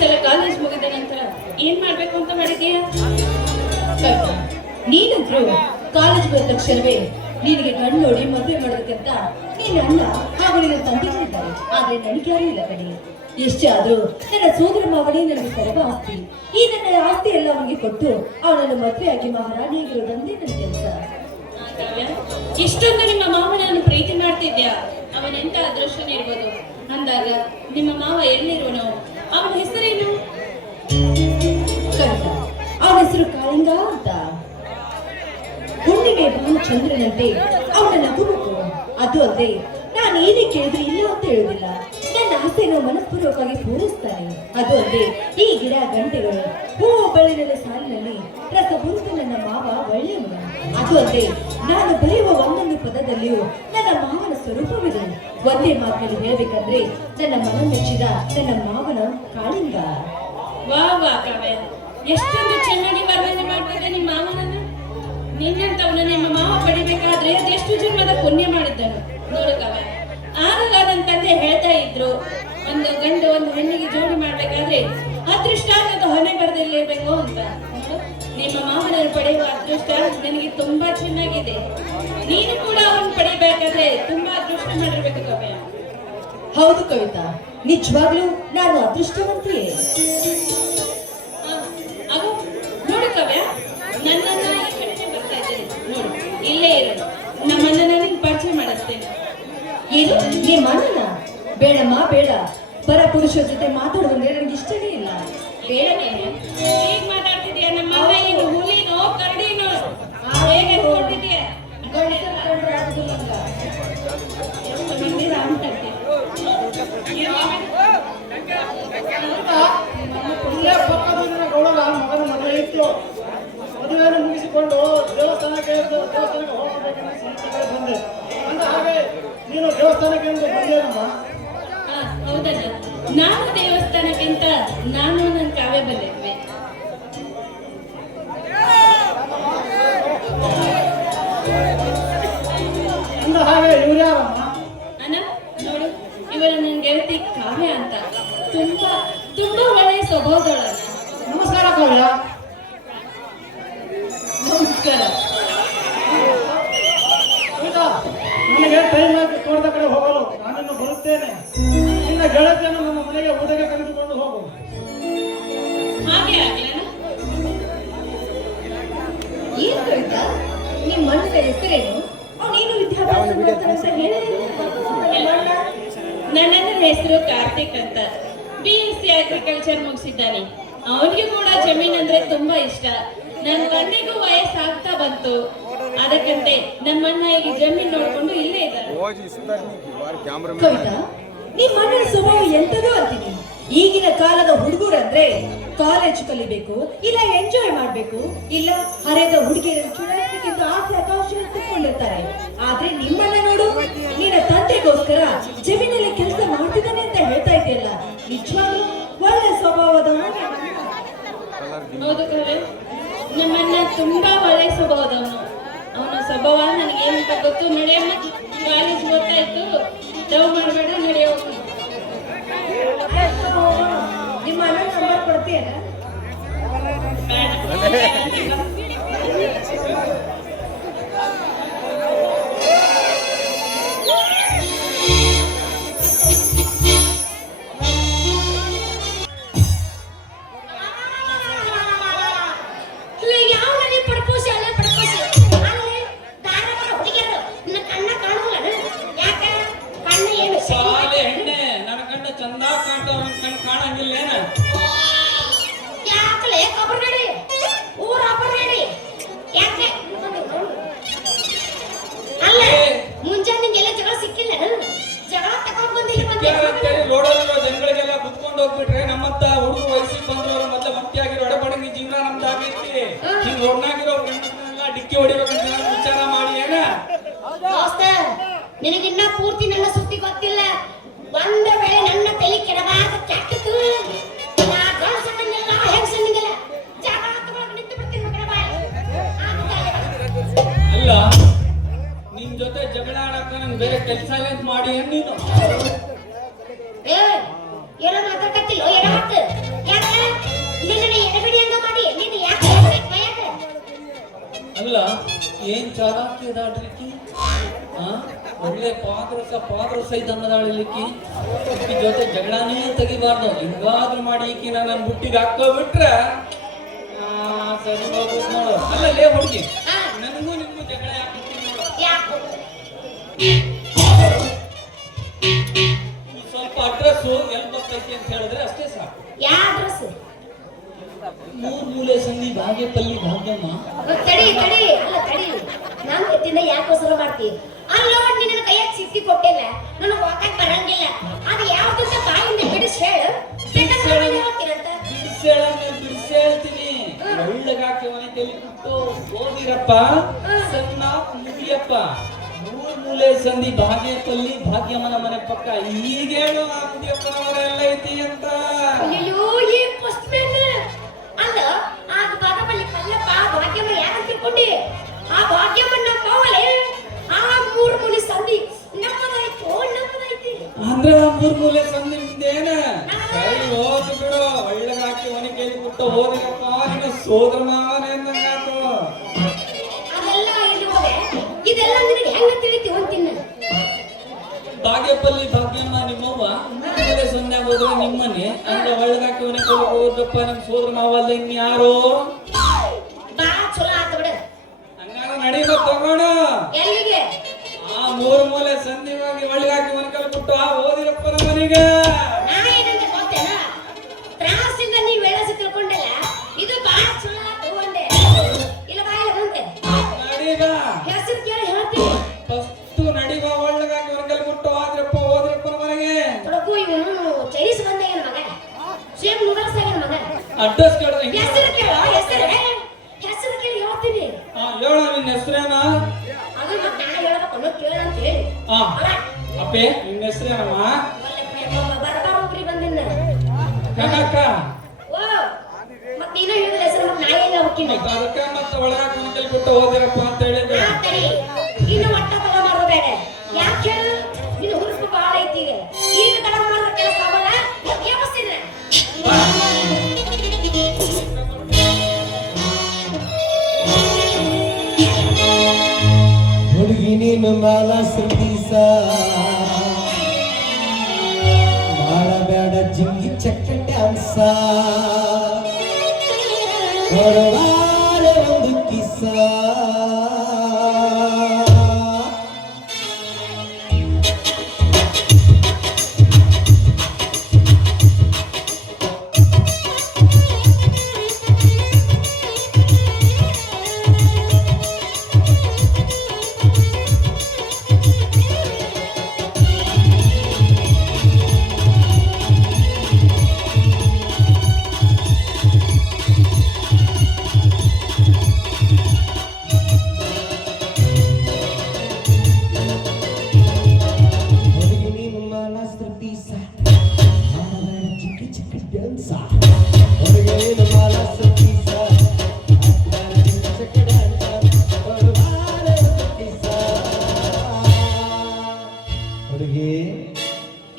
ಸಲ ಕಾಲೇಜ್ ಮುಗಿದ ನಂತರ ಏನ್ ಮಾಡ್ಬೇಕು ಅಂತ ಮಾಡಿದೀಯ? ನೀನಂದ್ರು ಕಾಲೇಜ್ ಬಂದ ತಕ್ಷಣವೇ ನಿನಗೆ ಗಂಡು ನೋಡಿ ಮದುವೆ ಮಾಡೋದಕ್ಕಂತ ನಿನ್ನ ಅಣ್ಣ ಹಾಗೂ ನಿನ್ನ ತಂದೆಗಳಿದ್ದಾರೆ. ಆದ್ರೆ ನನಗೆ ಯಾರೂ ಇಲ್ಲ ಕಣೆ. ಎಷ್ಟೇ ಆದ್ರೂ ನನ್ನ ಸೋದರ ಮಾವನೇ ನನಗೆ ಸರ್ವ ಆಸ್ತಿ. ಈ ನನ್ನ ಆಸ್ತಿ ಎಲ್ಲ ಅವನಿಗೆ ಕೊಟ್ಟು ಅವನನ್ನು ಮದುವೆಯಾಗಿ ಮಹಾರಾಣಿಯಾಗಿರೋದಂದೇ ನನ್ನ ಕೆಲಸ. ಇಷ್ಟೊಂದು ನಿಮ್ಮ ಮಾವನನ್ನು ಪ್ರೀತಿ ಮಾಡ್ತಿದ್ಯಾ? ಅವನೆಂತ ಅದೃಷ್ಟನಿರ್ಬೋದು. ಅಂದಾಗ ನಿಮ್ಮ ಮಾವ ಎಲ್ಲಿರುವನು? ಅವನ ಹೆಸರೇನು? ಕವಿತ, ಅವನ ಹೆಸರು ಕಾಳಿಂಗ ಅಂತ. ಹುಣ್ಣಿಮೆ ಭಾನುಚಂದ್ರನಂತೆ ಅವನ ನಗುಮುಖ. ಅದು ಅಲ್ಲದೆ ನಾನು ಏನೇ ಕೇಳಿದ್ರು ಇಲ್ಲ ಅಂತ ಹೇಳುದಿಲ್ಲ. ನನ್ನ ಆಸೆಯನ್ನು ಮನಸ್ಪೂರ್ವಕವಾಗಿ ಪೂರೈಸ್ತಾನೆ. ಅದು ಅಲ್ಲದೆ ಈ ಗಿಡ ಗಂಟೆಗಳು ಹೂವು ಬಳ್ಳಿಗಳ ಸಾಲಿನಲ್ಲಿ ರಸ ಬುರುಕು ನನ್ನ ಮಾವ ಒಳ್ಳೆಯವನು. ಅದು ಅಲ್ಲದೆ ನಾನು ಬರೆಯುವ ಒಂದೊಂದು ಪದದಲ್ಲಿಯೂ ನನ್ನ ಮಾವನ ಸ್ವರೂಪವಿದೆ. ಒಂದೇ ಮಾತಿನಲ್ಲಿ ಹೇಳಬೇಕಂದ್ರೆ ನನ್ನ ಮನ ಮೆಚ್ಚಿದ ನನ್ನ ಮಾವನ ಕಾಳಿಂಗ. ವಾ ವಾ ಕಾವ್ಯ, ಎಷ್ಟೊಂದು ಚೆನ್ನಾಗಿ ವರ್ಣನೆ ಮಾಡ್ತಿದ್ದೆ ನಿಮ್ಮ ಮಾವನನ್ನು. ನಿನ್ನಂತವನು ನಿಮ್ಮ ಮಾವ ಪಡಿಬೇಕಾದ್ರೆ ಅದೆಷ್ಟು ಜನ್ಮದ ಪುಣ್ಯ ಮಾಡಿದ್ದನು ನೋಡು ಕಾವ್ಯ. ಆಗ ನನ್ನ ತಂದೆ ಹೇಳ್ತಾ ಇದ್ರು, ಒಂದು ಗಂಡು ಒಂದು ಹೆಣ್ಣಿಗೆ ಜೋಡಿ ಮಾಡ್ಬೇಕಾದ್ರೆ ಅದೃಷ್ಟ ಅನ್ನೋದು ಹೊಣೆ ಬರದಿರ್ಲೇಬೇಕು ಅಂತ. ನಿಮ್ಮ ಮಾವನನ್ನು ಪಡೆಯುವ ಅದೃಷ್ಟ ನನಗೆ ತುಂಬಾ ಚೆನ್ನಾಗಿದೆ. ನೀನು ಕೂಡ ಅವನು ಪಡಿಬೇಕಾದ್ರೆ ತುಂಬಾ ಅದೃಷ್ಟ ಮಾಡಿರ್ಬೇಕು ಕಾವ್ಯ. ಹೌದು ಕವಿತಾ, ನಿಜವಾಗ್ಲೂ ನಾನು ಅದೃಷ್ಟವಂತೆಯೇ. ಅದು ನೋಡು ಕಾವ್ಯ, ನನ್ನನ್ನ ಈ ಕಡೆಗೆ ಬರ್ತಾ ಇದ್ದೇನೆ ನೋಡು, ಇಲ್ಲೇ ಇರೋದು. ನಮ್ಮನ್ನ ನಿಂಗೆ ಪರಿಚಯ ಮಾಡಿಸ್ತೇನೆ. ಏನು ನಿಮ್ಮ ಅಣ್ಣನ? ಬೇಡಮ್ಮ ಬೇಡ, ಪರ ಪುರುಷರ ಜೊತೆ ಮಾತಾಡುವಂದ್ರೆ ನನಗೆ ಇಷ್ಟನೇ ಇಲ್ಲ. ಬೇಡ ಹೇಗ್ ಮಾತಾಡ್ತಿದ್ಯಾ? ನಮ್ಮನ್ನ ಏನು ಹುಲಿನೋ ಕರಡಿನೋ ಹೇಗೆ ಅನ್ಕೊಂಡಿದ್ಯಾ? ಎಷ್ಟು ಮಂದಿ ಮಾತಾಡ್ತೀಯ? ಮಗನ ಮದುವೆ ಇತ್ತು. ಮದುವೆಯನ್ನು ಮುಗಿಸಿಕೊಂಡು ದೇವಸ್ಥಾನಕ್ಕೆ ಹೋಗಬೇಕೆಂದು ಬಂದೆ. ಅಂದ ಹಾಗೆ ನೀನು ದೇವಸ್ಥಾನಕ್ಕೆ ಎಂದು ಬಂದೇನಮ್ಮ? ಹೌದಲ್ಲ, ನಾನು ದೇವಸ್ಥಾನಕ್ಕಿಂತ ನಾನು ನನ್ನ ಕಾವ್ಯ ಬಂದಿದ್ದೆ. ಅಂದ ಹಾಗೆ ಇವ್ರು ಯಾರಮ್ಮ? ಅಣ್ಣ ನೋಡು, ಇವರ ನನ್ನ ಗೆಳತಿ ಕಾವ್ಯ ಅಂತ. ತುಂಬಾ ತುಂಬಾ ಒಳ್ಳೆಯ ಸ್ವಭಾವದವಳನ್ನ. ನಮಸ್ಕಾರ ಕಾವ್ಯ. ನಮಸ್ಕಾರ. ನನಗೆ ಟೈಮ್ ಆಗಿ ತೋಟದ ಕಡೆ ಹೋಗಲು ನಾನಿನ್ನು ಬರುತ್ತೇನೆ. ನಿನ್ನ ಗೆಳತಿಯನ್ನು ನಮ್ಮ ಮನೆಗೆ ಊಟಕ್ಕೆ ಕರೆದುಕೊಂಡು ಹೋಗು. ಹಾಗೆ ಆಗ್ಲಣ್ಣ. ಏನ್ ಕವಿತಾ, ನಿಮ್ಮ ಅಣ್ಣನ ಹೆಸರೇನು? ಅವನೇನು ವಿದ್ಯಾಭ್ಯಾಸ ಮಾಡ್ತಾನಂತ ಹೇಳಿಲ್ಲ. ನನ್ನ ಹೆಸರು ಕಾರ್ತಿಕ್ ಅಂತ. BSc ಅಗ್ರಿಕಲ್ಚರ್ ಮುಗಿಸಿದ್ದಾನೆ. ಅವನಿಗೆ ಕೂಡ ಜಮೀನ್ ಅಂದ್ರೆ ತುಂಬಾ ಇಷ್ಟ. ನನ್ನ ತಂದೆಗೂ ವಯಸ್ಸಾಗ್ತಾ ಬಂತು. ಅದಕ್ಕಂತೆ ನಮ್ಮಣ್ಣ ಈಗ ಜಮೀನ್ ನೋಡ್ಕೊಂಡು ಇಲ್ಲೇ ಇದ್ದಾರೆ. ಕವಿತಾ, ನಿಮ್ಮ ಅಣ್ಣನ ಸ್ವಭಾವ ಎಂತದೋ ಅಂತೀನಿ. ಈಗಿನ ಕಾಲದ ಹುಡುಗರಂದ್ರೆ ಕಾಲೇಜ್ ಕಲಿಬೇಕು, ಇಲ್ಲ ಎಂಜಾಯ್ ಮಾಡ್ಬೇಕು, ಇಲ್ಲ ಹರಿದ ಹುಡುಗಿಯರನ್ನು ಚುಡಾಯಿಸಬೇಕೆಂದು ಆಸೆ ಆಕಾಂಕ್ಷೆ ತಿಳ್ಕೊಂಡಿರ್ತಾರೆ. ಆದ್ರೆ ನಿಮ್ಮನ್ನ ನೋಡು, ನಿನ್ನ ತಂದೆಗೋಸ್ಕರ ಜಮೀನಲ್ಲಿ ಕೆಲಸ ಮಾಡ್ತಿದ್ದಾನೆ ಅಂತ ಹೇಳ್ತಾ ಇದೆಯಲ್ಲ, ನಿಜವಾಗ್ಲೂ ಒಳ್ಳೆ ಸ್ವಭಾವದ. ಹೌದು ಕರೆ, ನಮ್ಮಣ್ಣ ತುಂಬಾ ಒಳ್ಳೆ ಸ್ವಭಾವದವನು. ಅವನ ಸ್ವಭಾವ ನನಗೇನಂತ ಗೊತ್ತು. ನಡೆಯಮ್ಮ, ಕಾಲೇಜ್ ಗೊತ್ತಾಯ್ತು, ಲವ್ ಮಾಡಬೇಡ, ನಡೆಯೋ. ನಿಮ್ಮ ಅಣ್ಣ ನಂಬರ್ ಕೊಡ್ತೀಯಲ್ಲ? ಜನಗಳಿಗೆಲ್ಲ ಕುತ್ಕೊಂಡು ಹೋಗ್ಬಿಟ್ರೆ ನಮ್ಮಂತ ಹುಡುಗ ವಯಸ್ಸಿಗೆ ಬಂದವರು ಮೊದಲ ಮಂತ್ಯಾಗಿರೋ ಒಡಬಡಗಿ ಜೀವನ ನಮ್ದಾಗೈತಿ. ಹಿಂಗ್ ರೋಡ್ನಾಗಿರೋ ಡಿಕ್ಕಿ ಹೊಡಿಬೇಕಂತ ವಿಚಾರ ಮಾಡಿ ಏನ ನಿನಗಿನ್ನ ಪೂರ್ತಿ ನನ್ನ ಸುದ್ದಿ ಗೊತ್ತಿಲ್ಲ. ಒಂದ ವೇಳೆ ನನ್ನ ತಲೆ ಕೆಡವಾಗ ಕೆಟ್ಟಿತು, ಅಲ್ಲ ನಿಮ್ ಜೊತೆ ಜಗಳ ಆಡಕ ನಂಗೆ ಬೇರೆ ಕೆಲಸ ಮಾಡಿ ನೀನು ಏನೋ ಮಾತಾಡ್ಕತ್ತಿಲ್ಲ. ಏನ್ ಚಾಲಾಕಿ ಅದಾಡ್ರಿಕಿ ಒಳ್ಳೆ ಪಾದ್ರಸ ಇದ್ದನ್ನದಾಳಿಲಿಕ್ಕಿ ಈಕಿ ಜೊತೆ ಜಗಳನೇ ತೆಗಿಬಾರ್ದು. ಹಿಂಗಾದ್ರೂ ಮಾಡಿ ಈಕಿನ ನನ್ನ ಬುಟ್ಟಿಗೆ ಹಾಕೋಬಿಟ್ರೆ ಸರಿ ಹೋಗ್ಬೋದು ನೋಡು. ಅಲ್ಲೇ ಹುಡುಗಿ ನನಗೂ ನಿಮ್ಗೂ ಜಗಳ ಯಾಕೋ ಸ್ವಲ್ಪ ಅಡ್ರೆಸ್ ಎಲ್ಲಿ ಬರ್ತೈತಿ ಅಂತ ಹೇಳಿದ್ರೆ ಅಷ್ಟೇ ಸಾಕು. ಯಾವ ಅಡ್ರೆಸ್? ಮೂರ್ ಮೂಲೆ ಸಂಧಿ ಬಾಗೇಪಲ್ಲಿ ಭಾಗ್ಯಮ್ಮ. ತಡಿ ಅಲ್ಲ ತಡಿ, ನಾನು ಎತ್ತಿಂದ ಯಾಕೋಸ್ಕರ ಮಾಡ್ತಿ? ಅಲ್ಲೋ ನಿನ್ನ ಕೈಯಾಗ ಸಿಕ್ಕಿ ಕೊಟ್ಟಿಲ್ಲ, ನನಗೆ ವಾಕಕ್ ಬರಂಗಿಲ್ಲ. ಅದು ಯಾವ್ದಂತ ಬಾಯಿಂದ ಬಿಡಿಸಿ ಹೇಳು, ಹೇಳ್ತೀರಂತ. ಬಿಡಿಸಿ ಹೇಳ್ತೀನಿ. ಒಳ್ಳಗಾಕಿ ಮನೆ ಕೈಲಿ ಕೊಟ್ಟು ಓದಿರಪ್ಪ ಸಣ್ಣ ಮುಗಿಯಪ್ಪ. ಮೂರ್ ಮೂಲೆ ಸಂಧಿ ಬಾಗೇಪಲ್ಲಿ ಭಾಗ್ಯಮ್ಮನ ಮನೆ ಪಕ್ಕ. ಈಗ ಹೇಳು ಆ ಮುಗಿಯಪ್ಪನ ಮನೆ ಎಲ್ಲ ಐತಿ ಅಂತ. ಅಯ್ಯೋ ಈ ಪೋಸ್ಟ್ ಮ್ಯಾನ್ ಅಲ್ಲ, ಆಗ ಬಾಗಪಲ್ಲಿ ಕಲ್ಲಪ್ಪ ಭಾಗ್ಯಮ್ಮ ಯಾರಂತ ತಿಳ್ಕೊಂಡಿ? ಆ ಭಾಗ್ಯಮ್ಮನ ಮಾವಲೆ ಆ ಮೂರು ಮೂಲೆ ಸಂಧಿ ನಮ್ಮದಾಯ್ತು. ಅಂದ್ರೆ ಮೂರ್ ಮೂಲೆ ಸಂಧಿ ಮುಂದೇನ ಸರಿ ಹೋದ್ ಬಿಡು. ಒಳ್ಳಗಾಕಿ ಮನೆ ಕೈಲಿ ಕೊಟ್ಟು ಓದಿರಪ್ಪ ನಿನ್ನ ಸೋದರ ಮಾವನೇ ಅಂದಂಗಾತು. ಅದೆಲ್ಲ ಇಲ್ಲಿ ಹೋದೆ, ಇದೆಲ್ಲ ನಿನಗೆ ಹೆಂಗ ತಿಳಿತಿ ಅಂತಿನ್ನ? ಬಾಗೇಪಲ್ಲಿ ಭಾಗ್ಯಮ್ಮ ನಿಮ್ಮವ್ವ ಮೂಲೆ ಸೊನ್ನೆ ಹೋದ್ರೆ ನಿಮ್ಮನೆ ಅಂದ್ರೆ ಒಳ್ಳಗಾಕಿ ಮನೆ ಕೈಲಿ ಹೋದ್ರಪ್ಪ ನಿಮ್ ಸೋದರ ಮಾವಲ್ಲ ಇನ್ಯಾರು? ಬಾ ಚಲೋ ಆತ ಬಿಡ. ಹಂಗಾರ ನಡಿಬೇಕು ತಗೋಣ. ಎಲ್ಲಿಗೆ? ಆ ಮೂರು ಮೂಲೆ ಸಂಧಿವಾಗಿ ಒಳ್ಳಗಾಕಿ ಮನೆ ಕೈಲಿ ಕೊಟ್ಟು ಆ ಓದಿರಪ್ಪನ ಮನೆಗೆ. ನಾ ಏನಂತ ಗೊತ್ತೇನ? ತ್ರಾಸಿಂದ ನೀವ್ ಹೇಳಸಿ ತಿಳ್ಕೊಂಡಲ್ಲ, ಇದು ಬಾ ಚಲೋ ಆತು ಅಂದೆ. ಇಲ್ಲ ಬಾಯಿಲ್ಲ ಬಂದೆ. ನಡಿಬಾ ಹೆಸರು ಕೇಳಿ ಹೇಳ್ತೀನಿ. ಫಸ್ಟ್ ನಡಿಬಾ. ಒಳ್ಳಗಾಕಿ ಮನೆ ಕೈಲಿ ಕೊಟ್ಟು ಆದ್ರಪ್ಪ ಓದಿರಪ್ಪನ ಮನೆಗೆ. ತೊಡಕು ಇವನು ಚೈನೀಸ್ ಬಂದ ಏನ ಮಗ, ಸೇಮ್ ನೂಡಲ್ಸ್ ಆಗ್ಯಾನ ಮಗ. ಅಡ್ರೆಸ್ ಕೇಳಿದ್ರೆ ಹೆಸರು ಕೇಳು, ಹೆಸರು ಕೇಳಿ ಹೇಳ್ತೀನಿ. ಹೇಳ ನಿನ್ನ ಹೆಸರೇನ? ಅದು ಮತ್ತೆ ನಾನು ಹೇಳ್ಬೇಕು ಅನ್ನೋ ಕೇಳಂತ ಹೇಳಿ. ಅಪ್ಪೆ ನಿನ್ನ ಹೆಸರೇನಮ್ಮ? ಬರ್ಬಾರೋಗ್ರಿ ಬಂದಿನ್ನ ಕನಕ. ಓ ಮತ್ ನೀನ ಹೇಳಿದ ಹೆಸರು ಮತ್ತೆ ನಾ ಎಲ್ಲ ಹೋಗ್ತೀನಿ. ಅದಕ್ಕೆ ಮತ್ತೆ ಒಳಗಾಕಿ ಮನೆ ಕೈಲಿ ಕೊಟ್ಟು ಓದಿರಪ್ಪ ಅಂತ ಹೇಳಿದ್ರೆ ತಡಿ, ಇನ್ನು ಒಟ್ಟ ತಡ ಮಾಡೋದು ಬೇಡ. ಯಾಕೆ ಹೇಳು? ನಿನ್ನ ಹುರುಪು ಬಹಳ ಐತಿ. ಈಗ ತಡ ಮಾಡಿದ್ರೆ ಕೆಲಸ ಆಗಲ್ಲ. ವ್ಯವಸ್ಥಿತ ಹುಡುಗಿ ನೀನು ಮಾಲ ಸಂಗೀಸ ಮಾಡಬೇಡ ಜಿಂಗಿ ಚಕ್ಕ ಡ್ಯಾನ್ಸ ಕೊಡವಾರ ಒಂದು ಕಿಸ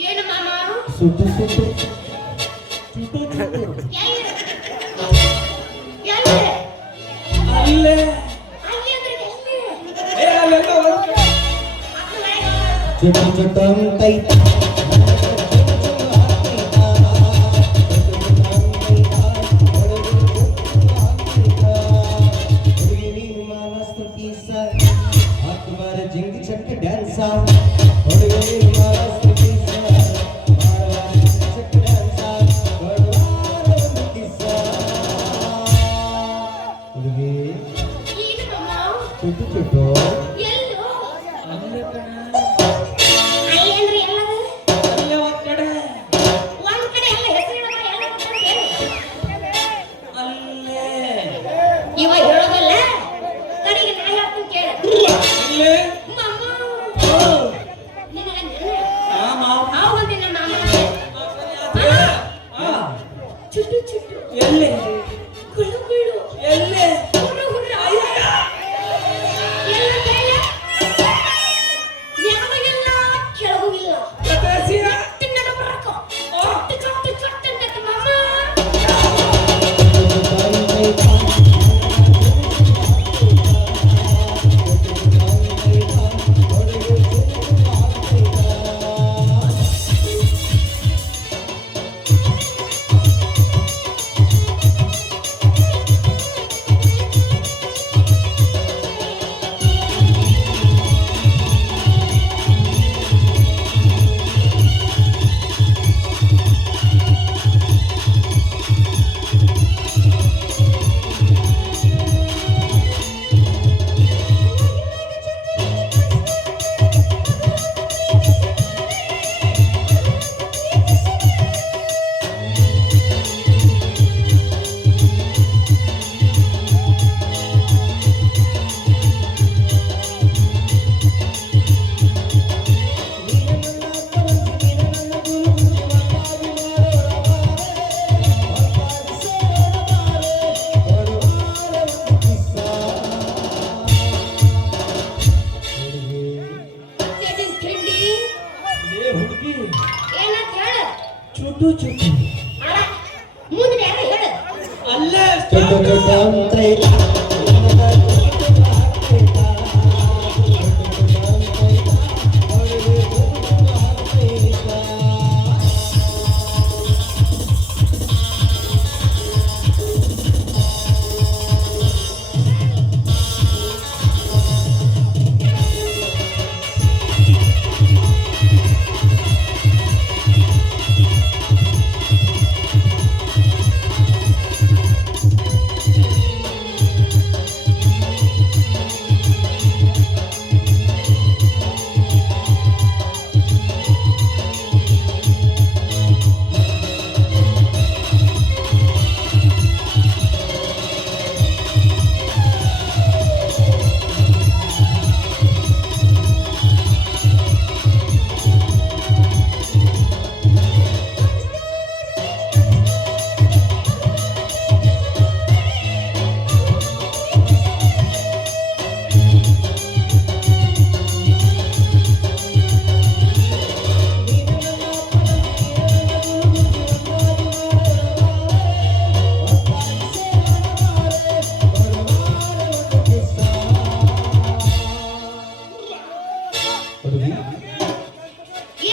ಏನು ಮಾಮ? ಸುಟ್ಟು ಎಲ್ಲಿ? ಅಲ್ಲೇ ಅಲ್ಲಿ ಅಂದ್ರೆ ಎಲ್ಲಿ? ಅಲ್ಲೆಲ್ಲ ಚುಟ್ಟು ಚುಟ್ಟು ಅಂತೈತ ಜಿಂಗಿ ಚಕ್ಕ ಡ್ಯಾನ್ಸ ಏನು ಮಾಮ? ಚುಟ್ಟು ಚುಟ್ಟು ಎಲ್ಲೋ? ಅಲ್ಲೇ ಕಣ. ಅಲ್ಲಿ ಅಂದ್ರೆ ಎಲ್ಲದು? ಚುಟು ಚುಟು ಅಲ್ಲ ಮುಂದೆ ಯಾರು ಹೇಳು ಅಲ್ಲೇ ಚುಟು ಚುಟು ಅಂತ ಏನು ಹೇಳು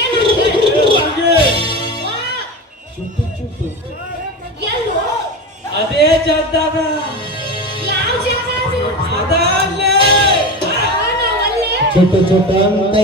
ಹಾಗೆ ವಾ, ಚುಟು ಚುಟು ಎಲ್ಲೋ ಅದೇ ಜಾಗದಾಗ ಯಾವ ಜಾಗ ಅದು ಅದಲ್ಲೇ ನಾವಲ್ಲೇ ಚುಟು ಚುಟು ಅಂತ